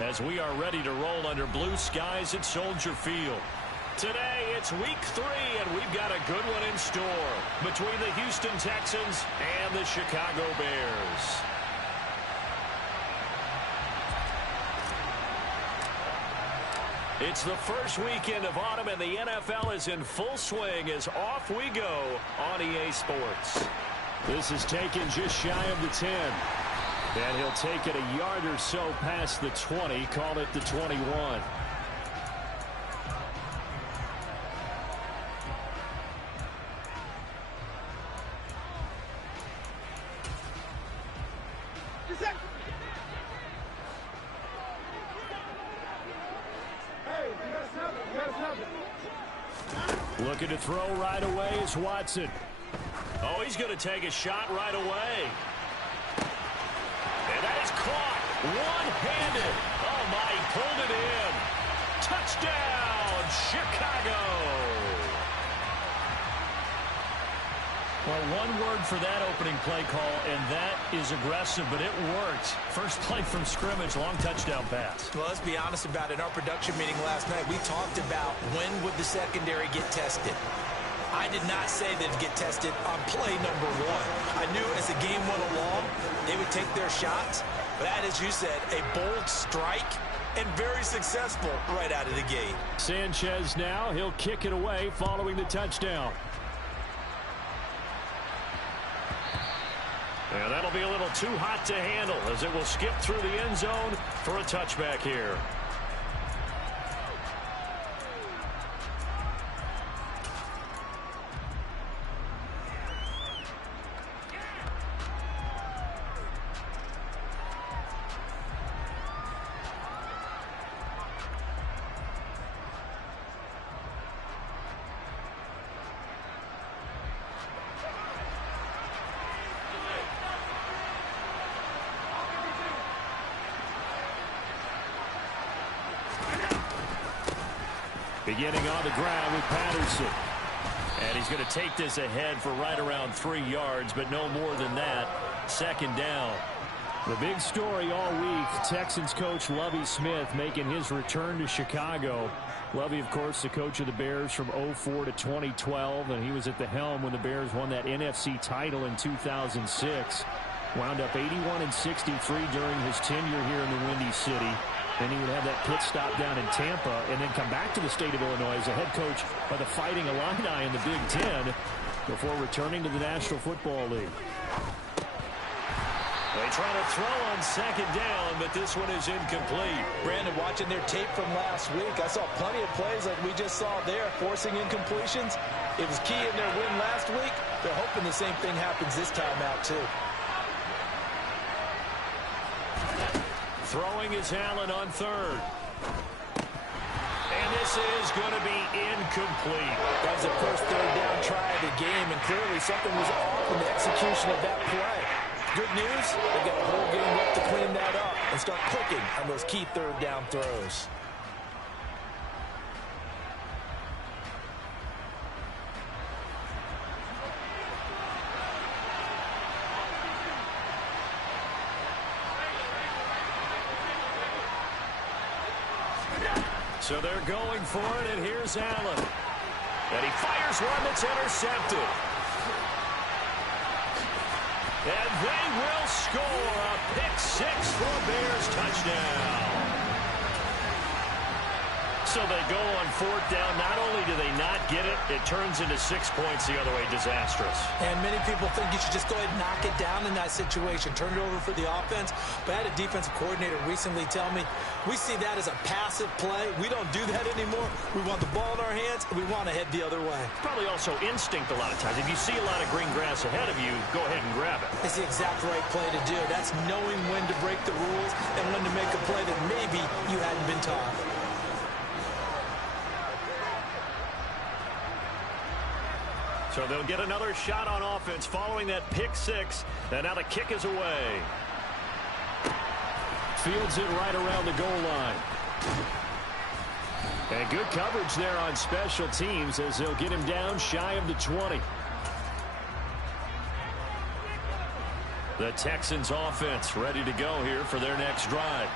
as we are ready to roll under blue skies at Soldier Field. Today, it's week 3, and we've got a good one in store between the Houston Texans and the Chicago Bears. It's the first weekend of autumn, and the NFL is in full swing as off we go on EA Sports. This is taken just shy of the 10. And he'll take it a yard or so past the 20, call it the 21. Looking to throw right away is Watson. Oh, he's going to take a shot right away. And that is caught one-handed. Oh, my, he pulled it in. Touchdown, Chicago. Well, one word for that opening play call, and that is aggressive, but it worked. First play from scrimmage, long touchdown pass. Well, let's be honest about it. In our production meeting last night, we talked about when would the secondary get tested. I did not say they'd get tested on play number 1. I knew as the game went along, they would take their shots. But that, as you said, a bold strike and very successful right out of the gate. Sanchez now, he'll kick it away following the touchdown. And that'll be a little too hot to handle as it will skip through the end zone for a touchback here. Beginning on the ground with Patterson. And he's going to take this ahead for right around 3 yards, but no more than that. Second down. The big story all week, Texans coach Lovie Smith making his return to Chicago. Lovie, of course, the coach of the Bears from 2004 to 2012, and he was at the helm when the Bears won that NFC title in 2006. Wound up 81-63 during his tenure here in the Windy City. Then he would have that pit stop down in Tampa and then come back to the state of Illinois as a head coach of the Fighting Illini in the Big Ten before returning to the National Football League. They try to throw on second down, but this one is incomplete. Brandon, watching their tape from last week, I saw plenty of plays like we just saw there, forcing incompletions. It was key in their win last week. They're hoping the same thing happens this time out, too. Throwing is Allen on third. And this is going to be incomplete. That was the first third down try of the game, and clearly something was off in the execution of that play. Good news, they've got a whole game left to clean that up and start clicking on those key third down throws. So they're going for it, and here's Allen. And he fires one that's intercepted. And they will score a pick 6 for a Bears touchdown. So they go on fourth down. Not only do they not get it, it turns into 6 points the other way. Disastrous. And many people think you should just go ahead and knock it down in that situation. Turn it over for the offense. But I had a defensive coordinator recently tell me, we see that as a passive play. We don't do that anymore. We want the ball in our hands, and we want to head the other way. Probably also instinct a lot of times. If you see a lot of green grass ahead of you, go ahead and grab it. It's the exact right play to do. That's knowing when to break the rules and when to make a play that maybe you hadn't been taught. So they'll get another shot on offense following that pick 6. And now the kick is away. Fields it right around the goal line. And good coverage there on special teams as they'll get him down shy of the 20. The Texans offense ready to go here for their next drive.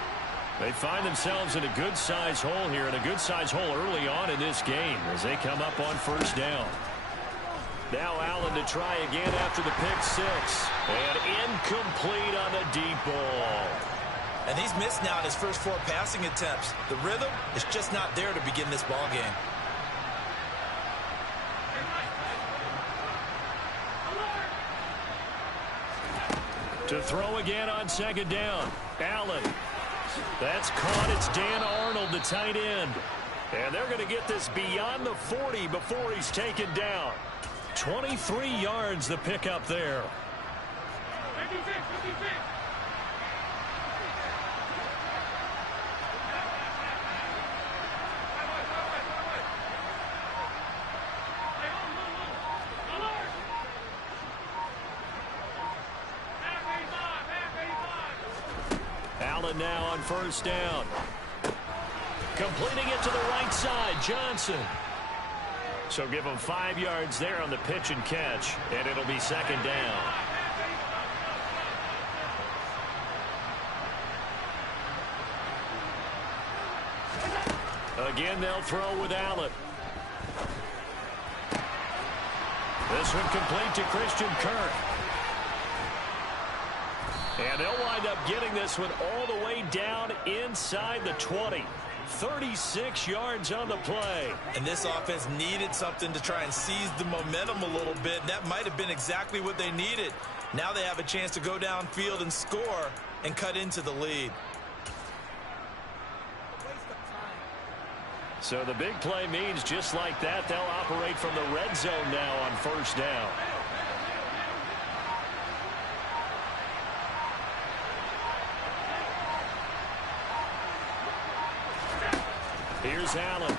They find themselves in a good-sized hole here, and a good-sized hole early on in this game as they come up on first down. Now Allen to try again after the pick six. And incomplete on the deep ball. And he's missed now in his first 4 passing attempts. The rhythm is just not there to begin this ball game. To throw again on second down. Allen. That's caught. It's Dan Arnold, the tight end. And they're going to get this beyond the 40 before he's taken down. 23 yards the pickup there. Allen now on first down. Completing it to the right side, Johnson. So give him 5 yards there on the pitch and catch, and it'll be second down. Again, they'll throw with Allen. This one complete to Christian Kirk. And they'll wind up getting this one all the way down inside the 20. 36 yards on the play. And this offense needed something to try and seize the momentum a little bit. And that might have been exactly what they needed. Now they have a chance to go downfield and score and cut into the lead. So the big play means just like that, they'll operate from the red zone now on first down. Here's Allen.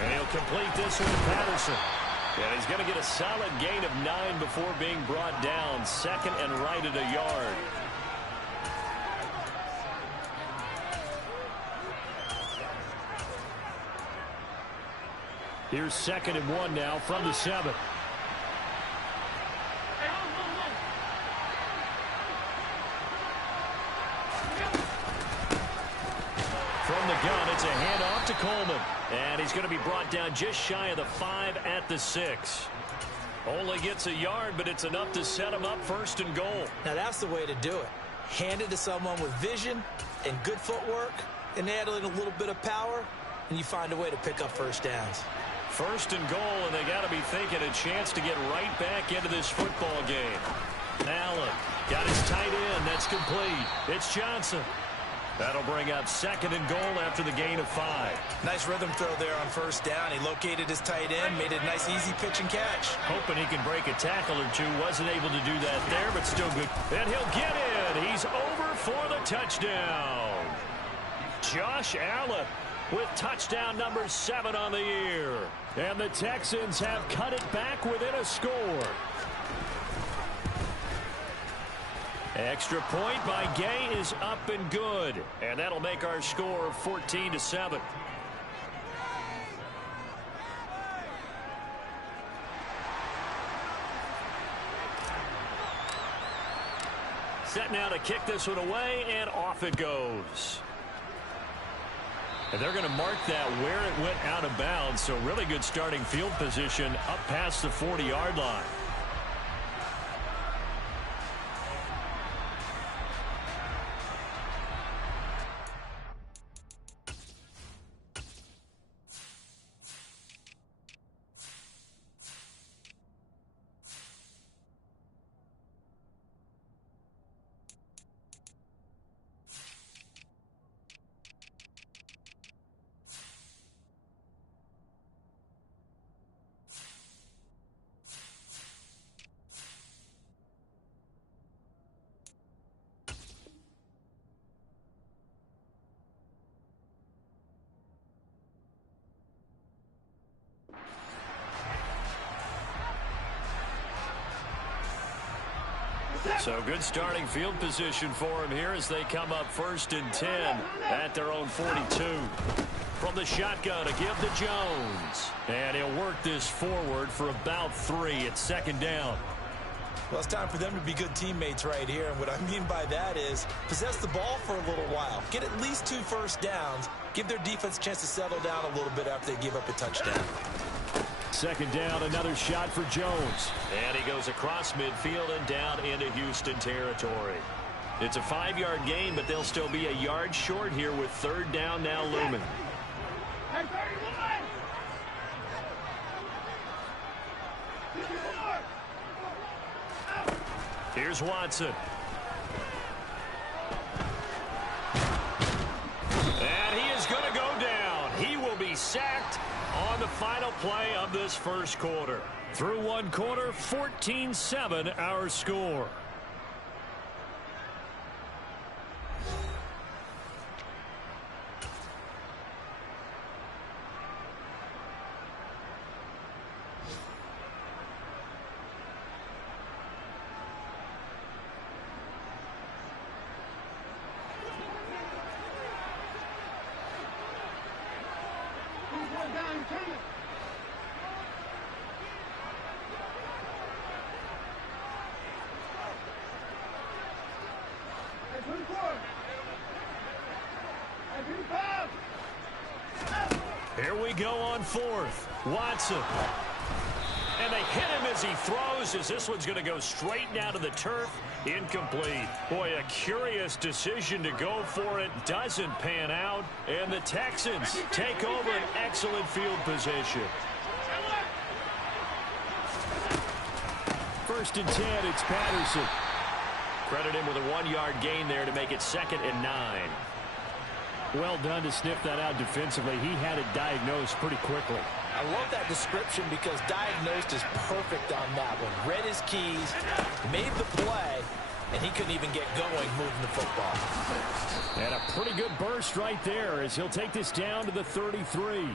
And he'll complete this one to Patterson. And he's going to get a solid gain of 9 before being brought down. Second and right at a yard. Here's 2nd and 1 now from the 7. From the gun, it's a handoff to Coleman. And he's going to be brought down just shy of the 5 at the 6. Only gets a yard, but it's enough to set him up 1st and goal. Now that's the way to do it. Hand it to someone with vision and good footwork, and add in a little bit of power, and you find a way to pick up first downs. 1st and goal, and they got to be thinking a chance to get right back into this football game. Allen got his tight end. That's complete. It's Johnson. That'll bring up 2nd and goal after the gain of 5. Nice rhythm throw there on first down. He located his tight end, made it a nice, easy pitch and catch. Hoping he can break a tackle or two. Wasn't able to do that there, but still good. And he'll get in. He's over for the touchdown. Josh Allen with touchdown number 7 on the year. And the Texans have cut it back within a score. Extra point by Gay is up and good. And that'll make our score 14-7. Set now to kick this one away, and off it goes. And they're going to mark that where it went out of bounds. So really good starting field position up past the 40-yard line. So good starting field position for him here as they come up 1st and 10 at their own 42. From the shotgun to give to Jones. And he'll work this forward for about 3 at 2nd down. Well, it's time for them to be good teammates right here. And what I mean by that is possess the ball for a little while. Get at least 2 first downs. Give their defense a chance to settle down a little bit after they give up a touchdown. Second down, another shot for Jones. And he goes across midfield and down into Houston territory. It's a 5-yard gain, but they'll still be a yard short here with third down now looming. Here's Watson. And he is going to go down. He will be sacked on the final play of this first quarter. Through one quarter, 14-7 our score. Here we go on fourth. Watson. And they hit him as he throws, as this one's going to go straight down to the turf. Incomplete. Boy, a curious decision to go for it. Doesn't pan out. And the Texans take over an excellent field position. First and 10, it's Patterson. Credit him with a 1-yard gain there to make it 2nd and 9. Well done to sniff that out defensively. He had it diagnosed pretty quickly. I love that description because diagnosed is perfect on that one. Read his keys, made the play, and he couldn't even get going moving the football. And a pretty good burst right there as he'll take this down to the 33.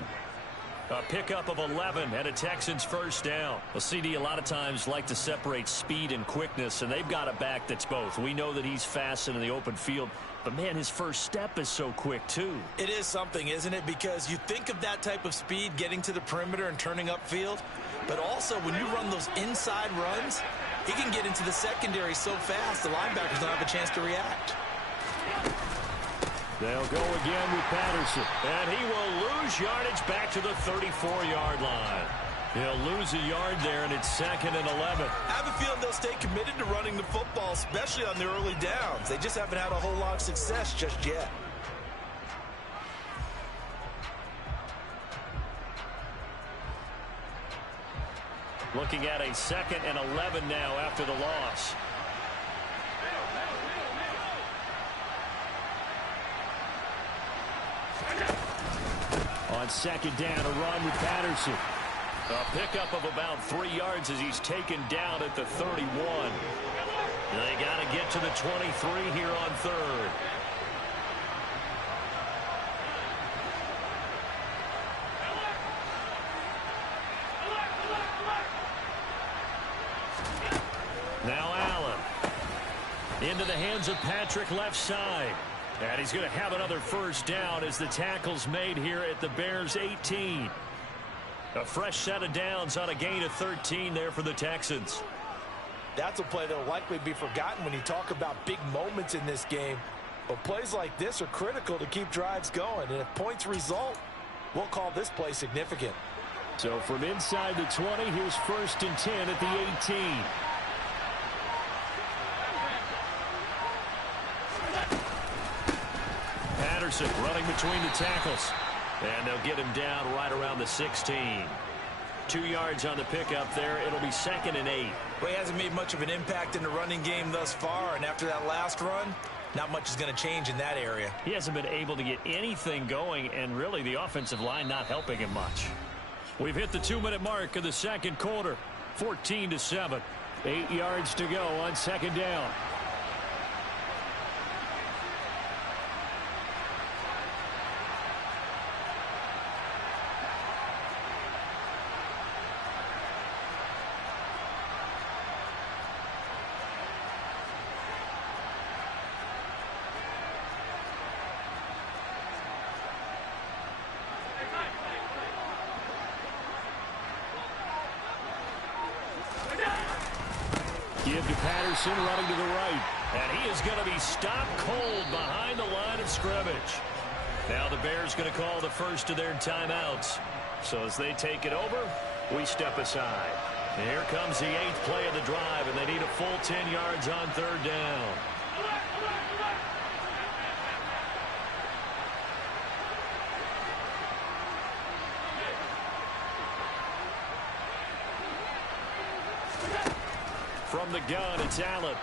A pickup of 11 and a Texans first down. Well, CD a lot of times like to separate speed and quickness, and they've got a back that's both. We know that he's fast in the open field, but, man, his first step is so quick, too. It is something, isn't it? Because you think of that type of speed getting to the perimeter and turning upfield, but also when you run those inside runs, he can get into the secondary so fast the linebackers don't have a chance to react. They'll go again with Patterson, and he will lose yardage back to the 34-yard line. He'll lose a yard there, and it's 2nd and 11. I have a feeling they'll stay committed to running the football, especially on the early downs. They just haven't had a whole lot of success just yet. Looking at a 2nd and 11 now after the loss. On 2nd down, a run with Patterson. A pickup of about 3 yards as he's taken down at the 31. They got to get to the 23 here on 3rd. Now Allen. Into the hands of Patrick left side. And he's going to have another first down as the tackle's made here at the Bears 18. A fresh set of downs on a gain of 13 there for the Texans. That's a play that will likely be forgotten when you talk about big moments in this game. But plays like this are critical to keep drives going. And if points result, we'll call this play significant. So from inside the 20, here's 1st and 10 at the 18. Patterson running between the tackles. And they'll get him down right around the 16. 2 yards on the pickup there. It'll be 2nd and 8. Well, he hasn't made much of an impact in the running game thus far. And after that last run, not much is going to change in that area. He hasn't been able to get anything going, and really the offensive line not helping him much. We've hit the 2-minute mark of the second quarter. 14-7. 8 yards to go on 2nd down. Give Patterson running to the right. And he is going to be stopped cold behind the line of scrimmage. Now the Bears going to call the first of their timeouts. So as they take it over, we step aside. And here comes the 8th play of the drive, and they need a full 10 yards on third down. From the gun, it's Allen.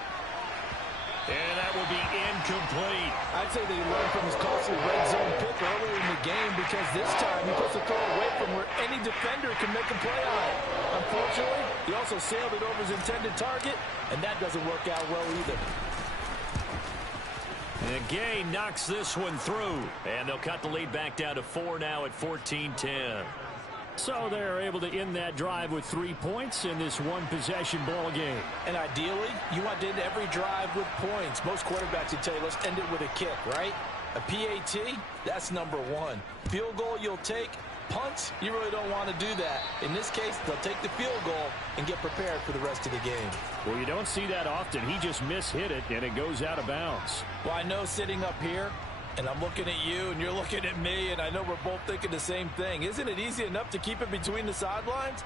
And that will be incomplete. I'd say they learned from his costly red zone pick earlier in the game, because this time he puts the throw away from where any defender can make a play on it. Unfortunately, he also sailed it over his intended target, and that doesn't work out well either. And Gay knocks this one through, and they'll cut the lead back down to 4 now at 14-10. So they're able to end that drive with 3 points in this one-possession ball game. And ideally, you want to end every drive with points. Most quarterbacks would tell you, let's end it with a kick, right? A PAT, that's number 1. Field goal you'll take. Punts, you really don't want to do that. In this case, they'll take the field goal and get prepared for the rest of the game. Well, you don't see that often. He just mishit it, and it goes out of bounds. Well, I know sitting up here, and I'm looking at you, and you're looking at me, and I know we're both thinking the same thing. Isn't it easy enough to keep it between the sidelines?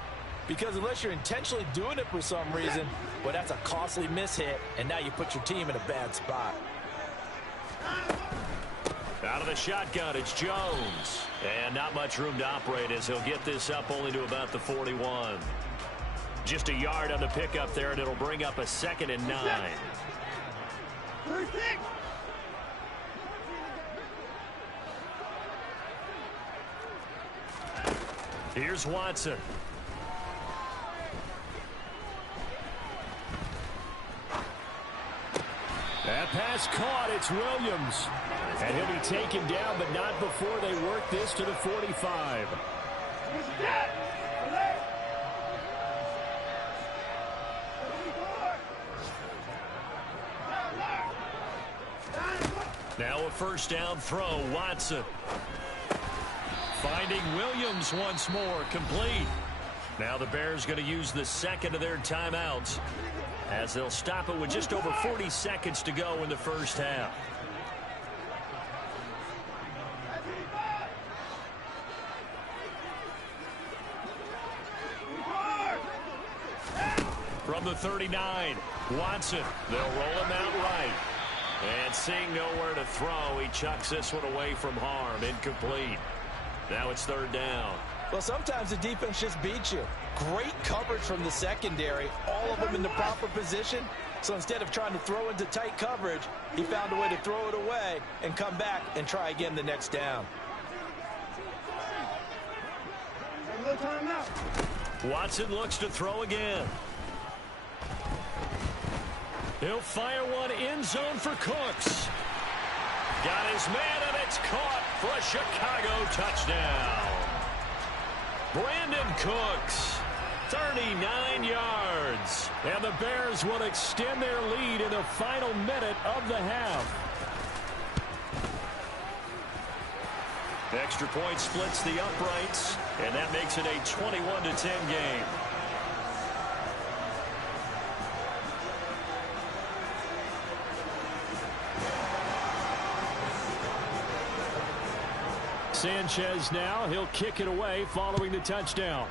Because unless you're intentionally doing it for some reason, well, that's a costly mishit, and now you put your team in a bad spot. Out of the shotgun, it's Jones. And not much room to operate as he'll get this up only to about the 41. Just a yard on the pickup there, and it'll bring up a 2nd and 9. Here's Watson. That pass caught. It's Williams. And he'll be taken down, but not before they work this to the 45. Now a first down throw. Watson. Finding Williams once more, complete. Now the Bears going to use the 2nd of their timeouts as they'll stop it with just over 40 seconds to go in the first half. From the 39, Watson. They'll roll him out right. And seeing nowhere to throw, he chucks this one away from harm. Incomplete. Now it's 3rd down. Well, sometimes the defense just beats you. Great coverage from the secondary, all of them in the proper position. So instead of trying to throw into tight coverage, he found a way to throw it away and come back and try again the next down. Watson looks to throw again. He'll fire one end zone for Cooks. Got his man, and it's caught for a Chicago touchdown. Brandon Cooks, 39 yards. And the Bears will extend their lead in the final minute of the half. Extra point splits the uprights, and that makes it a 21-10 game. Sanchez now, he'll kick it away following the touchdown.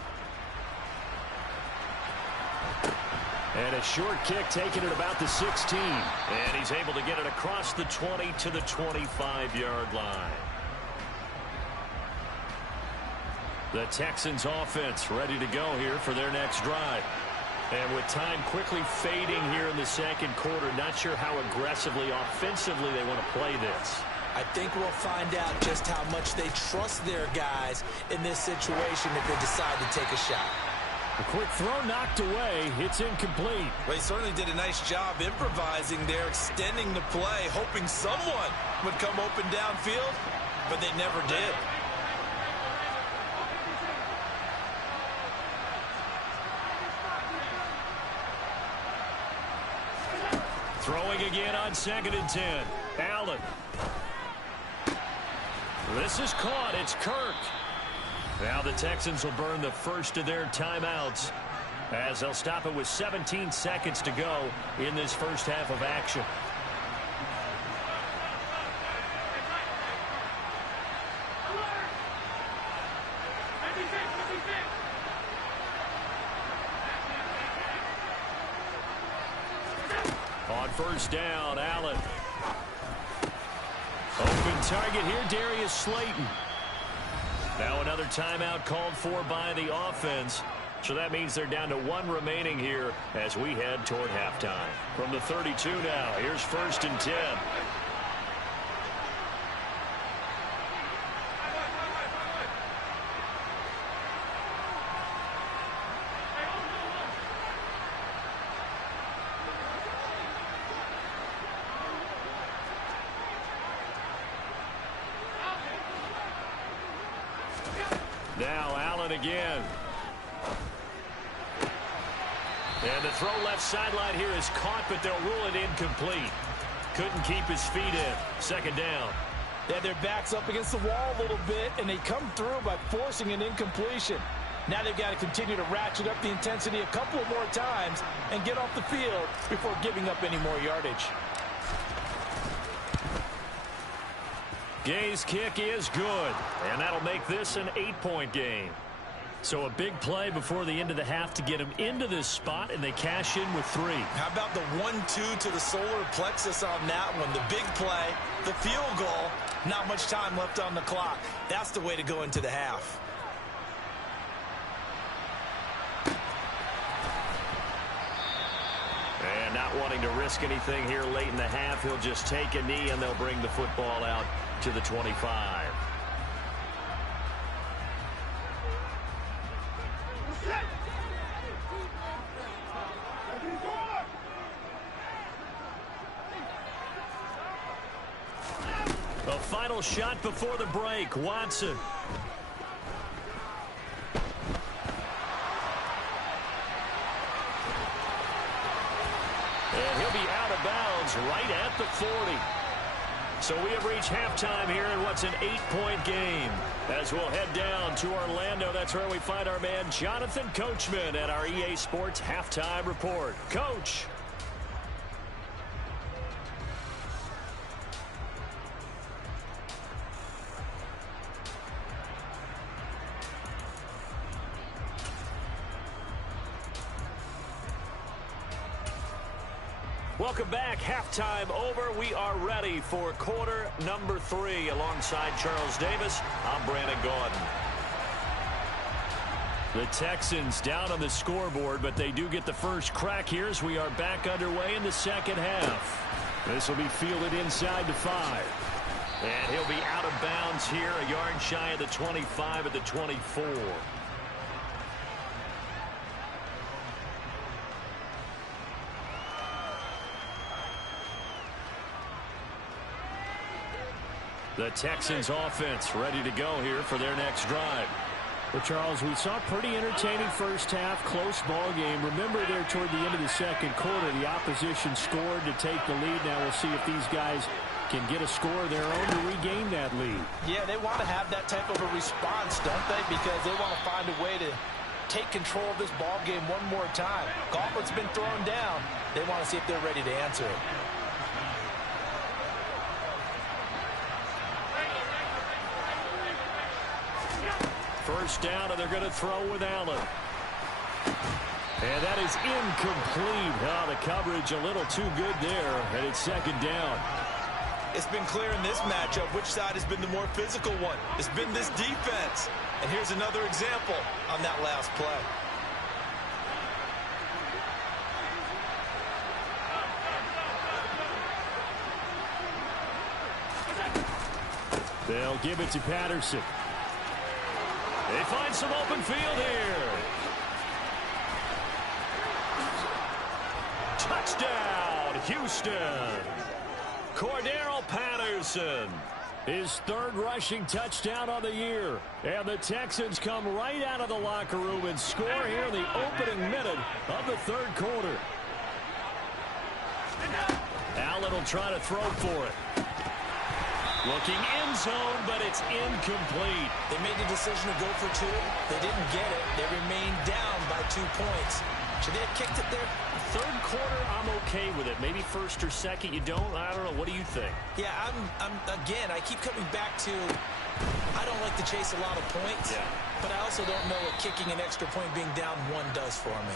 And a short kick taken at about the 16. And he's able to get it across the 20 to the 25-yard line. The Texans offense ready to go here for their next drive. And with time quickly fading here in the second quarter, not sure how aggressively, offensively they want to play this. I think we'll find out just how much they trust their guys in this situation if they decide to take a shot. A quick throw knocked away. It's incomplete. Well, he certainly did a nice job improvising there, extending the play, hoping someone would come open downfield, but they never did. Throwing again on 2nd and 10. Allen. This is caught. It's Kirk. Now the Texans will burn the first of their timeouts as they'll stop it with 17 seconds to go in this first half of action. On first down, Allen. Open target here, Darius Slayton. Now another timeout called for by the offense. So that means they're down to 1 remaining here as we head toward halftime. From the 32 now, here's 1st and 10. Now Allen again. And the throw left sideline here is caught, but they'll rule it incomplete. Couldn't keep his feet in. 2nd down. Yeah, their back's up against the wall a little bit, and they come through by forcing an incompletion. Now they've got to continue to ratchet up the intensity a couple more times and get off the field before giving up any more yardage. Gay's kick is good, and that'll make this an 8-point game. So a big play before the end of the half to get him into this spot, and they cash in with 3. How about the 1-2 to the solar plexus on that one? The big play, the field goal, not much time left on the clock. That's the way to go into the half. And not wanting to risk anything here late in the half, he'll just take a knee, and they'll bring the football out to the 25. A final shot before the break. Watson. And he'll be out of bounds right at the 40. So we have reached halftime here in what's an 8-point game. As we'll head down to Orlando, that's where we find our man Jonathan Coachman at our EA Sports Halftime Report. Coach. Welcome back. Halftime over. We are ready for quarter number 3. Alongside Charles Davis, I'm Brandon Gaudin. The Texans down on the scoreboard, but they do get the first crack here as we are back underway in the second half. This will be fielded inside the 5. And he'll be out of bounds here, a yard shy of the 25 at the 24. The Texans offense ready to go here for their next drive. Well, Charles, we saw a pretty entertaining first half, close ball game. Remember there toward the end of the second quarter, the opposition scored to take the lead. Now we'll see if these guys can get a score of their own to regain that lead. Yeah, they want to have that type of a response, don't they? Because they want to find a way to take control of this ball game one more time. Gauntlet's been thrown down. They want to see if they're ready to answer it. First down, and they're going to throw with Allen. And that is incomplete. Oh, the coverage a little too good there, and it's 2nd down. It's been clear in this matchup which side has been the more physical one. It's been this defense. And here's another example on that last play. They'll give it to Patterson. They find some open field here. Touchdown, Houston. Cordero Patterson, his 3rd rushing touchdown of the year. And the Texans come right out of the locker room and score here in the opening minute of the 3rd quarter. Allen will try to throw for it. Looking end zone, but it's incomplete. They made the decision to go for 2. They didn't get it. They remained down by 2 points. Should they have kicked it there? Third quarter, I'm okay with it. Maybe first or second, you don't. I don't know. What do you think? Yeah, again, I keep coming back to I don't like to chase a lot of points, but I also don't know what kicking an extra point being down one does for me.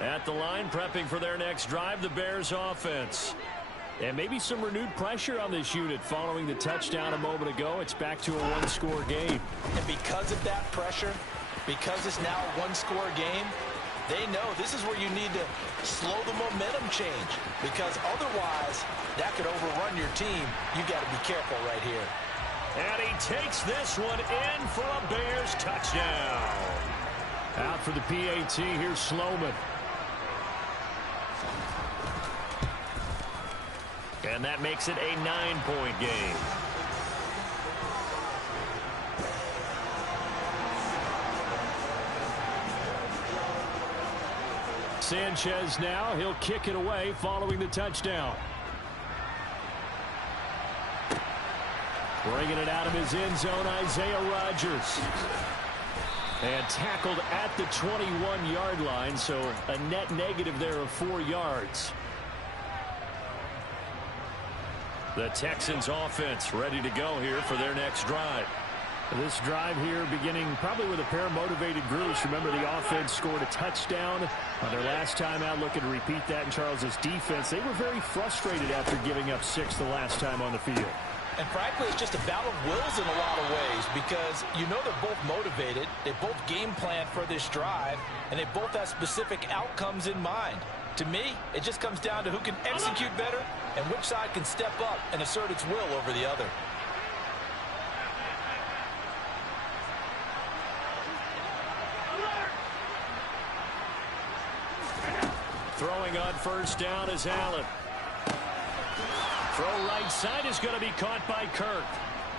At the line, prepping for their next drive, the Bears offense. And maybe some renewed pressure on this unit following the touchdown a moment ago. It's back to a one-score game. And because of that pressure, because it's now a one-score game, they know this is where you need to slow the momentum change, because otherwise that could overrun your team. You got to be careful right here. And he takes this one in for a Bears touchdown. Out for the PAT, here's Sloman. And that makes it a 9-point game. Sanchez now, he'll kick it away following the touchdown. Bringing it out of his end zone, Isaiah Rodgers. And tackled at the 21-yard line, so a net negative there of 4 yards. The Texans offense ready to go here for their next drive. This drive here beginning probably with a pair of motivated groups. Remember, the offense scored a touchdown on their last time out. Looking to repeat that in Charles's defense. They were very frustrated after giving up 6 the last time on the field. And frankly, it's just a battle of wills in a lot of ways, because you know they're both motivated. They both game plan for this drive, and they both have specific outcomes in mind. To me, it just comes down to who can execute better and which side can step up and assert its will over the other. Throwing on first down is Allen. Throw right side is going to be caught by Kirk.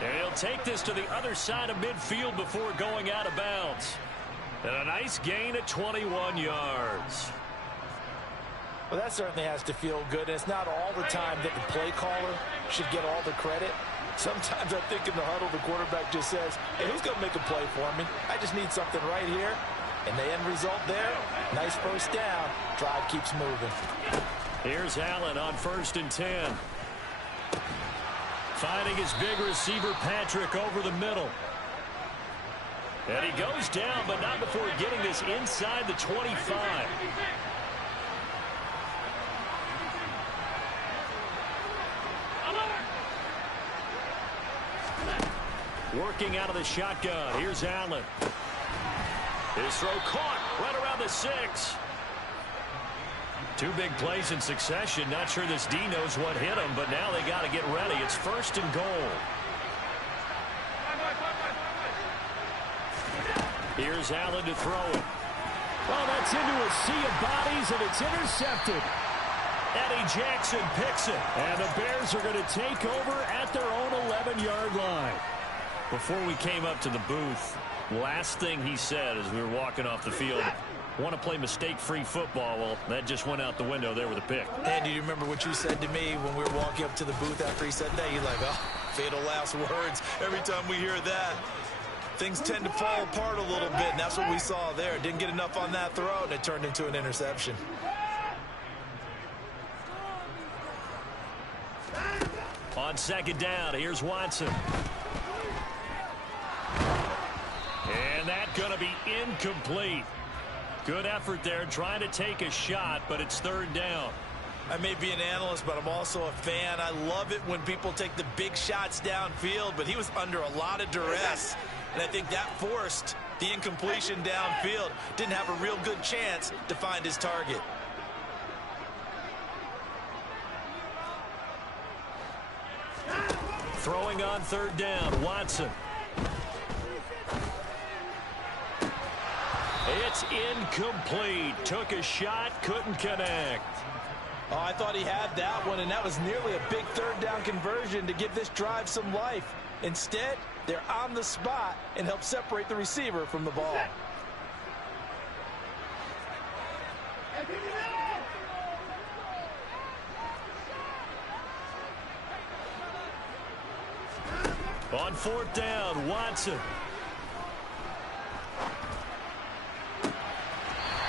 And he'll take this to the other side of midfield before going out of bounds. And a nice gain at 21 yards. Well, that certainly has to feel good. And it's not all the time that the play caller should get all the credit. Sometimes I think in the huddle, the quarterback just says, hey, who's going to make a play for me? I just need something right here. And the end result there, nice first down. Drive keeps moving. Here's Allen on 1st and 10. Finding his big receiver, Patrick, over the middle. And he goes down, but not before getting this inside the 25. Working out of the shotgun. Here's Allen. His throw caught right around the 6. 2 big plays in succession. Not sure this D knows what hit him, but now they got to get ready. It's 1st and goal. Here's Allen to throw it. Well, that's into a sea of bodies, and it's intercepted. Eddie Jackson picks it. And the Bears are going to take over at their own 11-yard line. Before we came up to the booth, last thing he said as we were walking off the field, want to play mistake-free football. Well, that just went out the window there with a pick. And do you remember what you said to me when we were walking up to the booth after he said that? You're like, oh, fatal last words. Every time we hear that, things tend to fall apart a little bit, and that's what we saw there. Didn't get enough on that throw, and it turned into an interception. On 2nd down, here's Watson. And that's going to be incomplete. Good effort there, trying to take a shot, but it's 3rd down. I may be an analyst, but I'm also a fan. I love it when people take the big shots downfield, but he was under a lot of duress. And I think that forced the incompletion downfield. Didn't have a real good chance to find his target. Throwing on 3rd down, Watson. It's incomplete. Took a shot, couldn't connect. Oh, I thought he had that one, and that was nearly a big 3rd down conversion to give this drive some life. Instead, they're on the spot and help separate the receiver from the ball. On fourth down, Watson.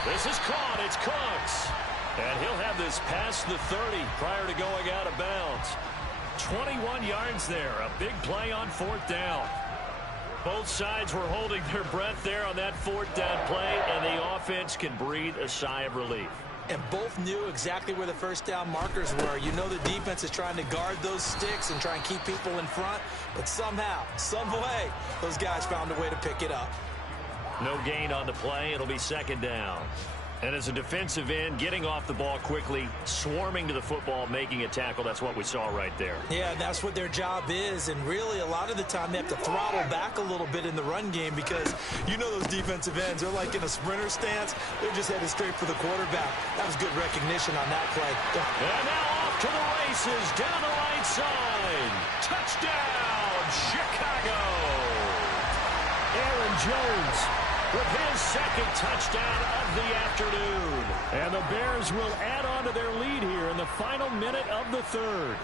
This is caught. It's Cooks. And he'll have this past the 30 prior to going out of bounds. 21 yards there. A big play on fourth down. Both sides were holding their breath there on that fourth down play, and the offense can breathe a sigh of relief. And both knew exactly where the first down markers were. You know the defense is trying to guard those sticks and try and keep people in front, but somehow, some way, those guys found a way to pick it up. No gain on the play. It'll be second down. And as a defensive end, getting off the ball quickly, swarming to the football, making a tackle, that's what we saw right there. Yeah, that's what their job is. And really, a lot of the time, they have to throttle back a little bit in the run game because you know those defensive ends, they're like in a sprinter stance. They're just headed straight for the quarterback. That was good recognition on that play. And now off to the races, down the right side. Touchdown, Chicago. Aaron Jones with his second touchdown of the afternoon. And the Bears will add on to their lead here in the final minute of the third.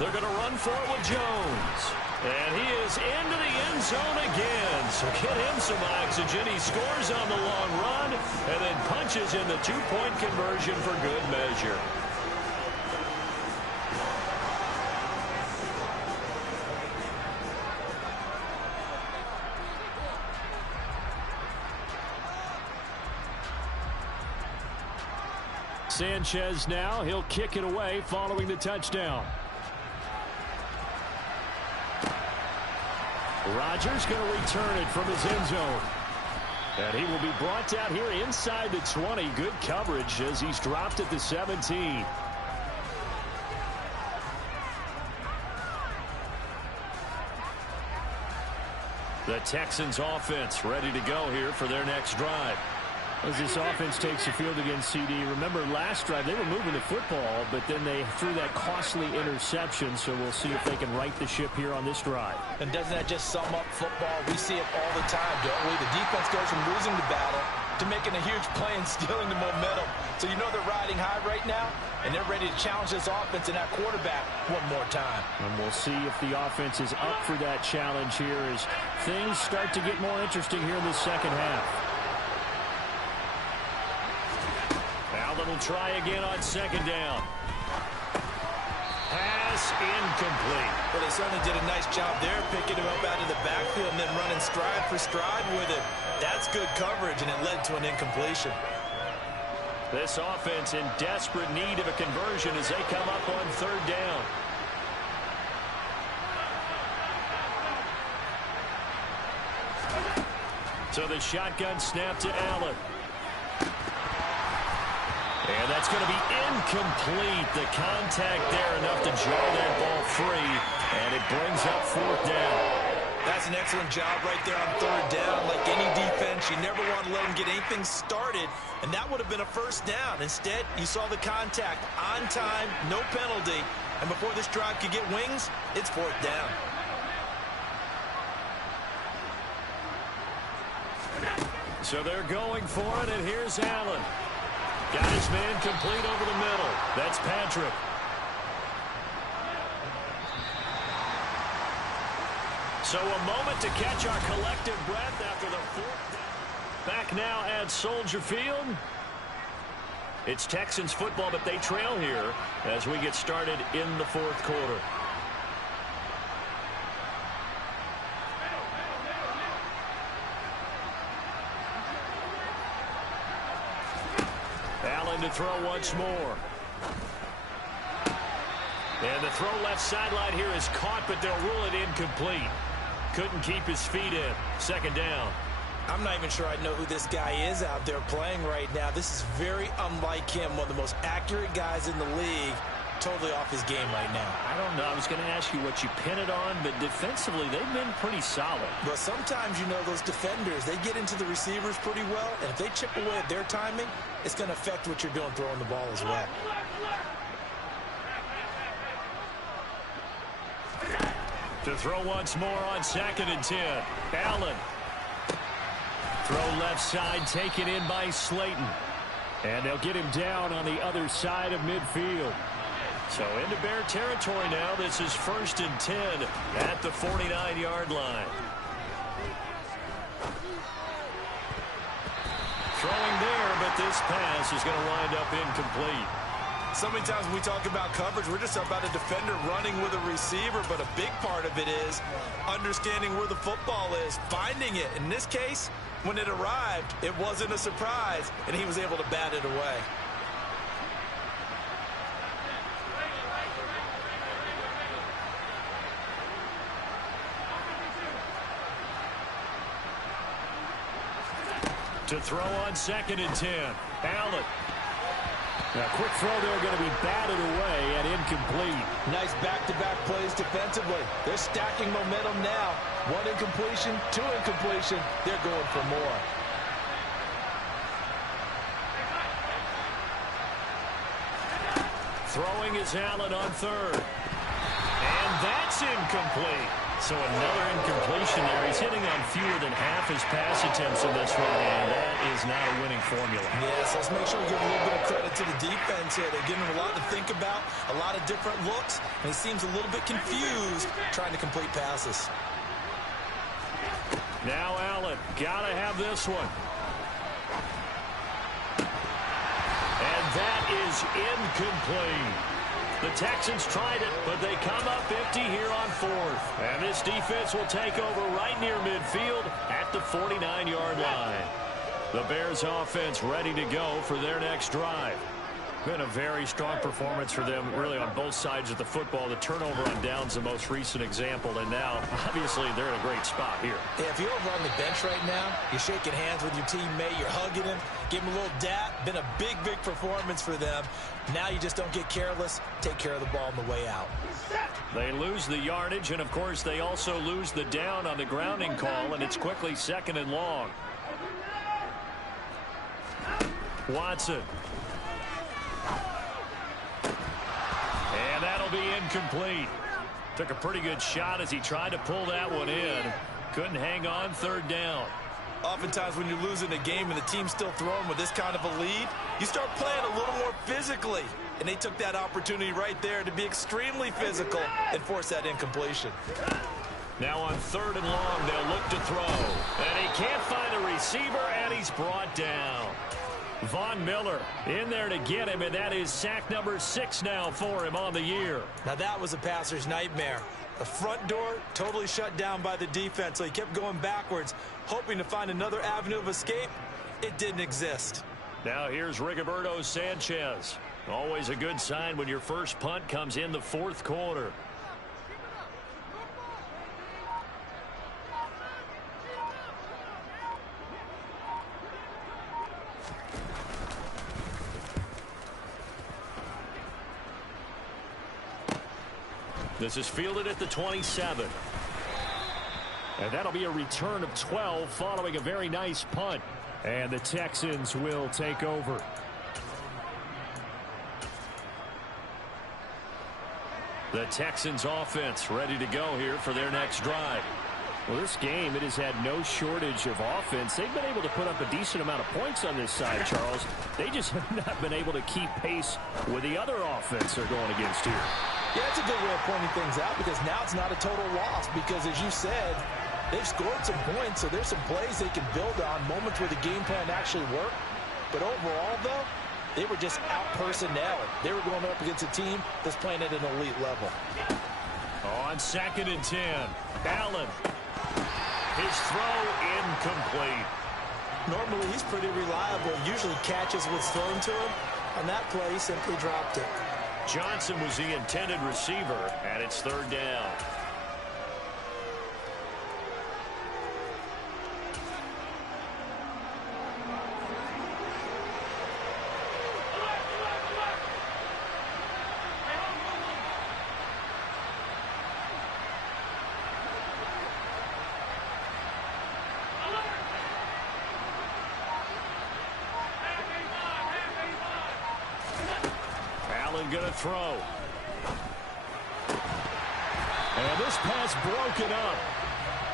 They're going to run for it with Jones. And he is into the end zone again. So get him some oxygen. He scores on the long run and then punches in the two-point conversion for good measure. Sanchez now, he'll kick it away following the touchdown. Rodgers going to return it from his end zone. And he will be brought down here inside the 20. Good coverage as he's dropped at the 17. The Texans offense ready to go here for their next drive. As this offense takes the field against CD, remember last drive they were moving the football, but then they threw that costly interception, so we'll see if they can right the ship here on this drive. And doesn't that just sum up football? We see it all the time, don't we? The defense goes from losing the battle to making a huge play and stealing the momentum. So you know they're riding high right now, and they're ready to challenge this offense and that quarterback one more time. And we'll see if the offense is up for that challenge here as things start to get more interesting here in the second half. Allen will try again on second down. Pass incomplete. Well, they certainly did a nice job there, picking him up out of the backfield and then running stride for stride with it. That's good coverage, and it led to an incompletion. This offense in desperate need of a conversion as they come up on third down. So the shotgun snap to Allen. And that's going to be incomplete. The contact there enough to jar that ball free, and it brings up fourth down. That's an excellent job right there on third down. Like any defense, you never want to let them get anything started, and that would have been a first down. Instead, you saw the contact on time, no penalty, and before this drive could get wings, it's fourth down. So they're going for it, and here's Allen. Got his man complete over the middle. That's Patrick. So a moment to catch our collective breath after the fourth down. Back now at Soldier Field. It's Texans football, but they trail here as we get started in the fourth quarter. Allen to throw once more. And the throw left sideline here is caught, but they'll rule it incomplete. Couldn't keep his feet in. Second down. I'm not even sure I know who this guy is out there playing right now. This is very unlike him, one of the most accurate guys in the league. Totally off his game right now. I don't know. I was going to ask you what you pin it on, but defensively, they've been pretty solid. But sometimes, you know, those defenders, they get into the receivers pretty well, and if they chip away at their timing, it's going to affect what you're doing throwing the ball as well. To throw once more on 2nd and 10. Allen. Throw left side, taken in by Slayton. And they'll get him down on the other side of midfield. So into Bear territory now. This is 1st and 10 at the 49-yard line. Throwing there, but this pass is going to wind up incomplete. So many times when we talk about coverage, we're just about a defender running with a receiver, but a big part of it is understanding where the football is, finding it. In this case, when it arrived, it wasn't a surprise, and he was able to bat it away. To throw on 2nd and 10. Allen. Now, quick throw there going to be batted away and incomplete. Nice back-to-back plays defensively. They're stacking momentum now. 1 incompletion, 2 incompletion. They're going for more. Throwing is Allen on 3rd. And that's incomplete. So another incompletion there. He's hitting on fewer than half his pass attempts in this one, and that is not a winning formula. Yes, let's make sure we give a little bit of credit to the defense here. They're giving him a lot to think about, a lot of different looks, and he seems a little bit confused trying to complete passes. Now Allen, gotta have this one. And that is incomplete. The Texans tried it, but they come up empty here on 4th. And this defense will take over right near midfield at the 49-yard line. The Bears offense ready to go for their next drive. Been a very strong performance for them, really, on both sides of the football. The turnover on downs, the most recent example, and now, obviously, they're in a great spot here. Yeah, if you're over on the bench right now, you're shaking hands with your teammate, you're hugging him, give him a little dap. Been a big, big performance for them. Now you just don't get careless. Take care of the ball on the way out. They lose the yardage, and, of course, they also lose the down on the grounding call, and it's quickly 2nd and long. Watson. And that'll be incomplete. Took a pretty good shot as he tried to pull that one in. Couldn't hang on. 3rd down. Oftentimes when you're losing a game and the team's still throwing with this kind of a lead, you start playing a little more physically. And they took that opportunity right there to be extremely physical and force that incompletion. Now on 3rd and long, they'll look to throw. And he can't find a receiver, and he's brought down. Von Miller in there to get him, and that is sack number 6 now for him on the year. Now that was a passer's nightmare. The front door totally shut down by the defense, so he kept going backwards, hoping to find another avenue of escape. It didn't exist. Now here's Rigoberto Sanchez. Always a good sign when your first punt comes in the 4th quarter. This is fielded at the 27. And that'll be a return of 12 following a very nice punt. And the Texans will take over. The Texans offense ready to go here for their next drive. Well, this game, it has had no shortage of offense. They've been able to put up a decent amount of points on this side, Charles. They just have not been able to keep pace with the other offense they're going against here. Yeah, that's a good way of pointing things out, because now it's not a total loss, because as you said, they've scored some points, so there's some plays they can build on, moments where the game plan actually worked. But overall, though, they were just out-personnel. They were going up against a team that's playing at an elite level. On 2nd and 10, Allen. His throw incomplete. Normally, he's pretty reliable. Usually catches what's thrown to him. On that play, he simply dropped it. Johnson was the intended receiver, and it's 3rd down. Going to throw. And this pass broken up.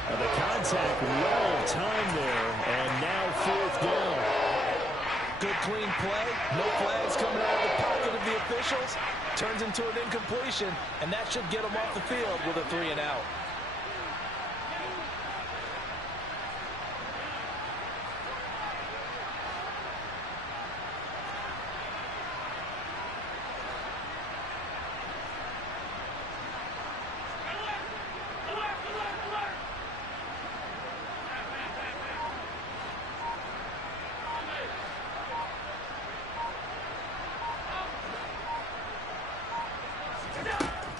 And the contact well timed there. And now 4th down. Good clean play. No flags coming out of the pocket of the official. officials, turns into an incompletion, and that should get him off the field with a 3-and-out.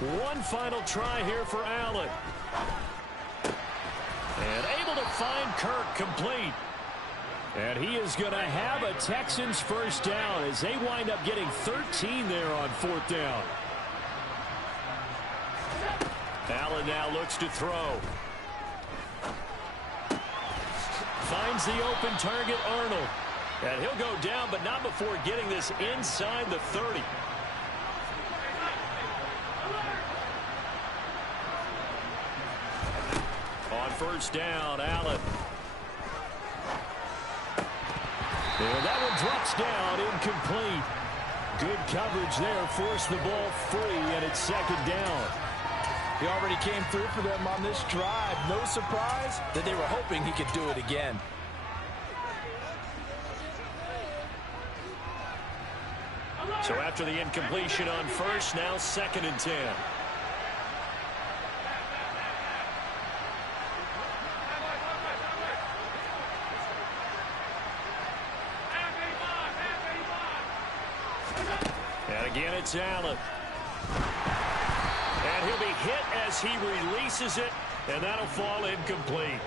One final try here for Allen. And able to find Kirk complete. And he is going to have a Texans first down as they wind up getting 13 there on 4th down. Allen now looks to throw. Finds the open target, Arnold. And he'll go down, but not before getting this inside the 30. On first down, Allen. And that one drops down, incomplete. Good coverage there, forced the ball free, and it's 2nd down. He already came through for them on this drive. No surprise that they were hoping he could do it again. So after the incompletion on first, now 2nd and 10. And again, it's Allen. And he'll be hit as he releases it, and that'll fall incomplete.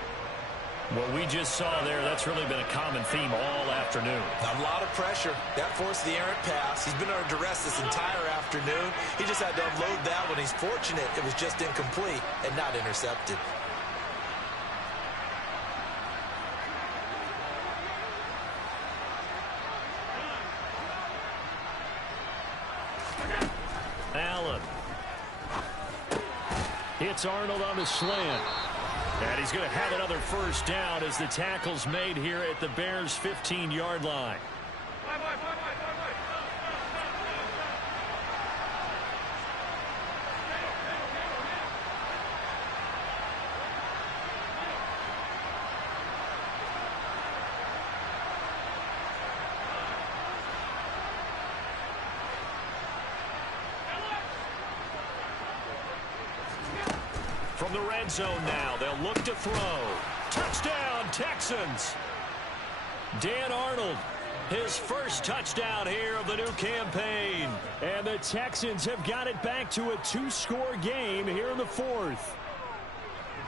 What we just saw there, that's really been a common theme all afternoon. A lot of pressure. That forced the errant pass. He's been under duress this entire afternoon. He just had to unload that one. He's fortunate it was just incomplete and not intercepted. Allen. Hits Arnold on the slant. And he's going to have another first down as the tackle's made here at the Bears' 15-yard line. From the red zone now, they'll look to throw. Touchdown, Texans. Dan Arnold, his first touchdown here of the new campaign. And the Texans have got it back to a 2-score game here in the 4th.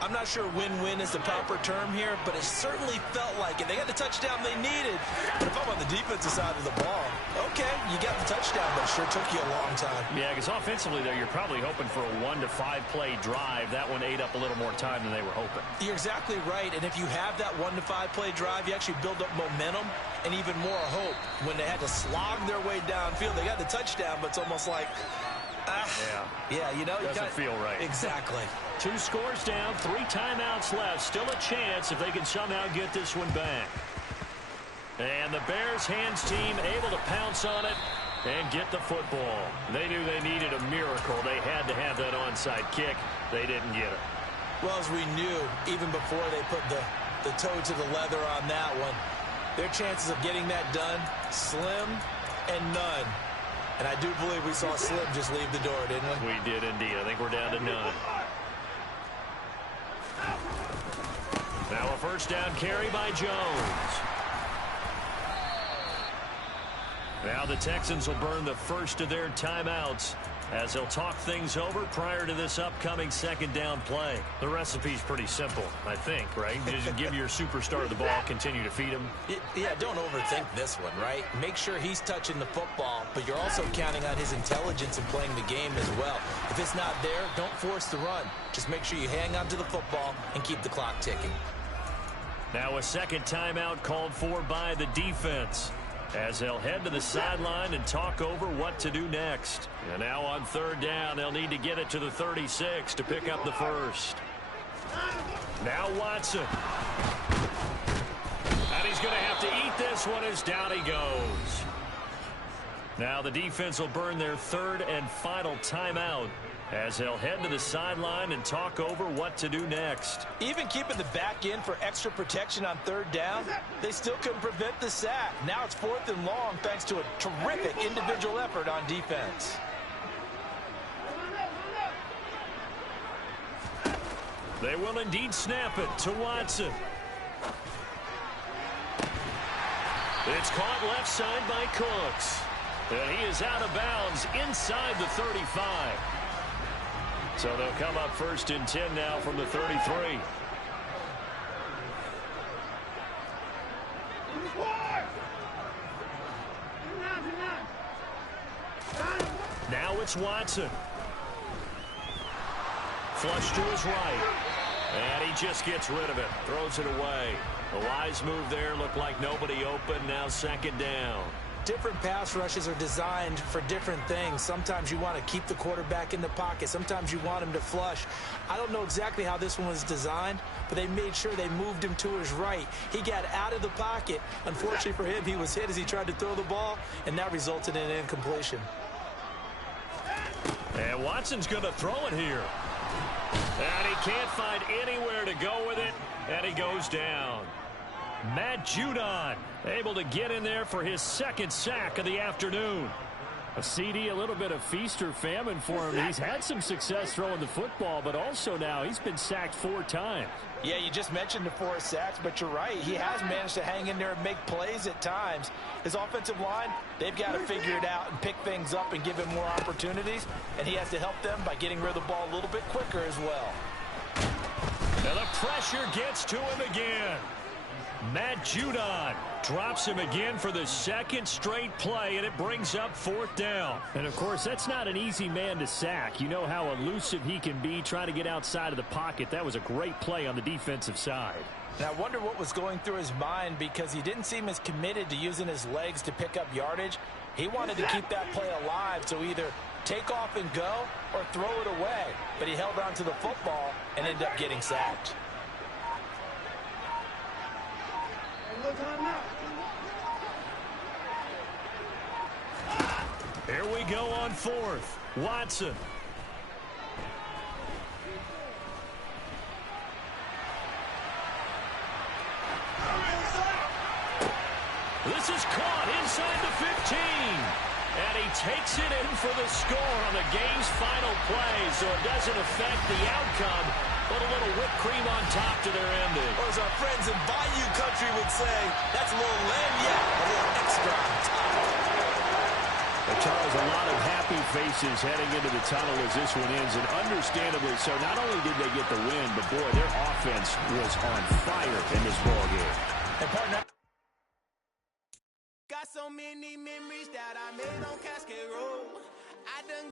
I'm not sure win-win is the proper term here, but it certainly felt like it. They got the touchdown they needed. But if I'm on the defensive side of the ball, okay, you got the touchdown, but it sure took you a long time. Yeah, because offensively there, you're probably hoping for a 1 to 5 play drive. That one ate up a little more time than they were hoping. You're exactly right, and if you have that 1 to 5 play drive, you actually build up momentum and even more hope. When they had to slog their way downfield, they got the touchdown, but it's almost like, yeah, you know, doesn't feel right. Exactly. 2 scores down, 3 timeouts left. Still a chance if they can somehow get this one back. And the Bears hands team able to pounce on it and get the football. They knew they needed a miracle. They had to have that onside kick. They didn't get it. Well, as we knew, even before they put the toe to the leather on that one, their chances of getting that done, slim and none. And I do believe we saw Slim just leave the door, didn't we? We did indeed. I think we're down to none. Now a first down carry by Jones. Now the Texans will burn the first of their timeouts as they'll talk things over prior to this upcoming 2nd down play. The recipe's pretty simple, I think, right? Just give your superstar the ball, continue to feed him. Yeah, don't overthink this one, right? Make sure he's touching the football, but you're also counting on his intelligence in playing the game as well. If it's not there, don't force the run. Just make sure you hang on to the football and keep the clock ticking. Now a 2nd timeout called for by the defense, as they'll head to the sideline and talk over what to do next. And now on 3rd down, they'll need to get it to the 36 to pick up the first. Now Watson. And he's going to have to eat this one as down he goes. Now the defense will burn their third and final timeout as they'll head to the sideline and talk over what to do next. Even keeping the back in for extra protection on third down, they still couldn't prevent the sack. Now it's 4th and long thanks to a terrific individual effort on defense. They will indeed snap it to Watson. It's caught left side by Cooks. And he is out of bounds inside the 35. So they'll come up 1st and 10 now from the 33. Now it's Watson. Flush to his right. And he just gets rid of it. Throws it away. A wise move there. Looked like nobody open. Now 2nd down. Different pass rushes are designed for different things. Sometimes you want to keep the quarterback in the pocket. Sometimes you want him to flush. I don't know exactly how this one was designed, but they made sure they moved him to his right. He got out of the pocket. Unfortunately for him, he was hit as he tried to throw the ball, and that resulted in an incompletion. And Watson's going to throw it here. And he can't find anywhere to go with it, and he goes down. Matt Judon able to get in there for his 2nd sack of the afternoon. A CD, a little bit of feast or famine for him. He's had some success throwing the football, but also now he's been sacked 4 times. Yeah, you just mentioned the 4 sacks, but you're right. He has managed to hang in there and make plays at times. His offensive line, they've got to figure it out and pick things up and give him more opportunities, and he has to help them by getting rid of the ball a little bit quicker as well. And the pressure gets to him again. Matt Judon drops him again for the 2nd straight play, and it brings up 4th down. And, of course, that's not an easy man to sack. You know how elusive he can be trying to get outside of the pocket. That was a great play on the defensive side. And I wonder what was going through his mind, because he didn't seem as committed to using his legs to pick up yardage. He wanted to keep that play alive, so either take off and go or throw it away. But he held on to the football and ended up getting sacked. Here we go on 4th. Watson. This is caught inside the 15. And he takes it in for the score on the game's final play, so it doesn't affect the outcome, but a little whipped cream on top to their ending. Or as our friends in Bayou Country would say, that's a little lagniappe, a little extra on top. But Charles, a lot of happy faces heading into the tunnel as this one ends, and understandably so. Not only did they get the win, but boy, their offense was on fire in this ballgame. And partner, got so many memories that I made on camera.